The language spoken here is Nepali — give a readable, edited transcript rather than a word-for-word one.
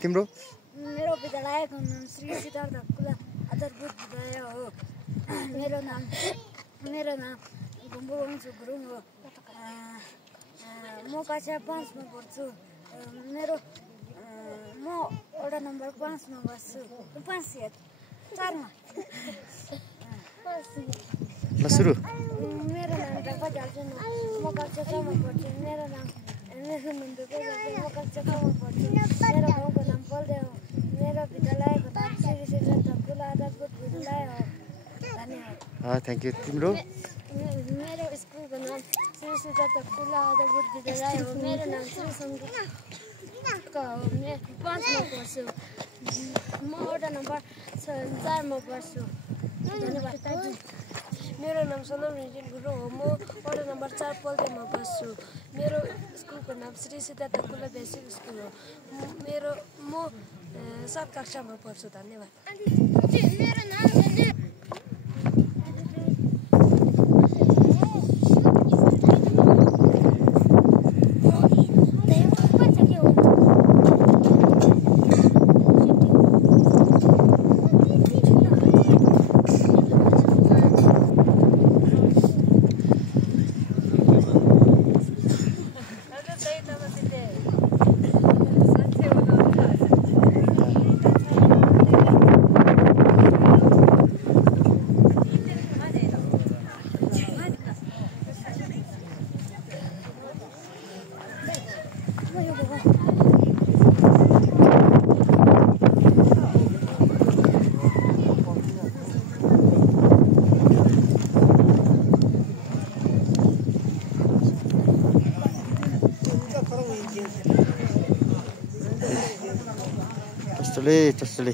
तिम्रो? मेरो विद्यालयको नाम श्री सिद्धार्थ कुला आधारभूत विद्यालय हो। मेरो नाम गुम्बु वंश गुरुङ हो। म कक्षा 5 मा पढ्छु। म वडा नम्बर 5 मा बस्छु। 4 मा। ल सुरु। मेरो नाम जग्गा जाल्छु। म कक्षा 6 मा पढ्छु। मेरो नाम दुकै जाल्छु। म कक्षा 6 मा पढ्छु। मेरो गाउँको नाम पल्दे हो। मेरो विद्यालयको नाम श्री सिद्धार्थ कुला आधारभूत विद्यालय हो। धन्यवाद। Thank you. तिम्रो? मेरो स्कुलको नाम श्री सिद्धार्थ कुला आधारभूत विद्यालय हो। मेरो नाम श्री सङ्गीत हो। म 5 मा पढ्छु। म वडा नम्बर 4 मा पढ्छु। धन्यवाद। मेरो नाम सोनम रिजित गुरुङ हो। म वडा नम्बर 4 पल्देमा बस्छु। मेरो स्कुलको नाम श्री सिद्धार्थ कुला बेसिक स्कुल हो। म 7 कक्षामा पढ्छु। धन्यवाद। मेरो नाम चले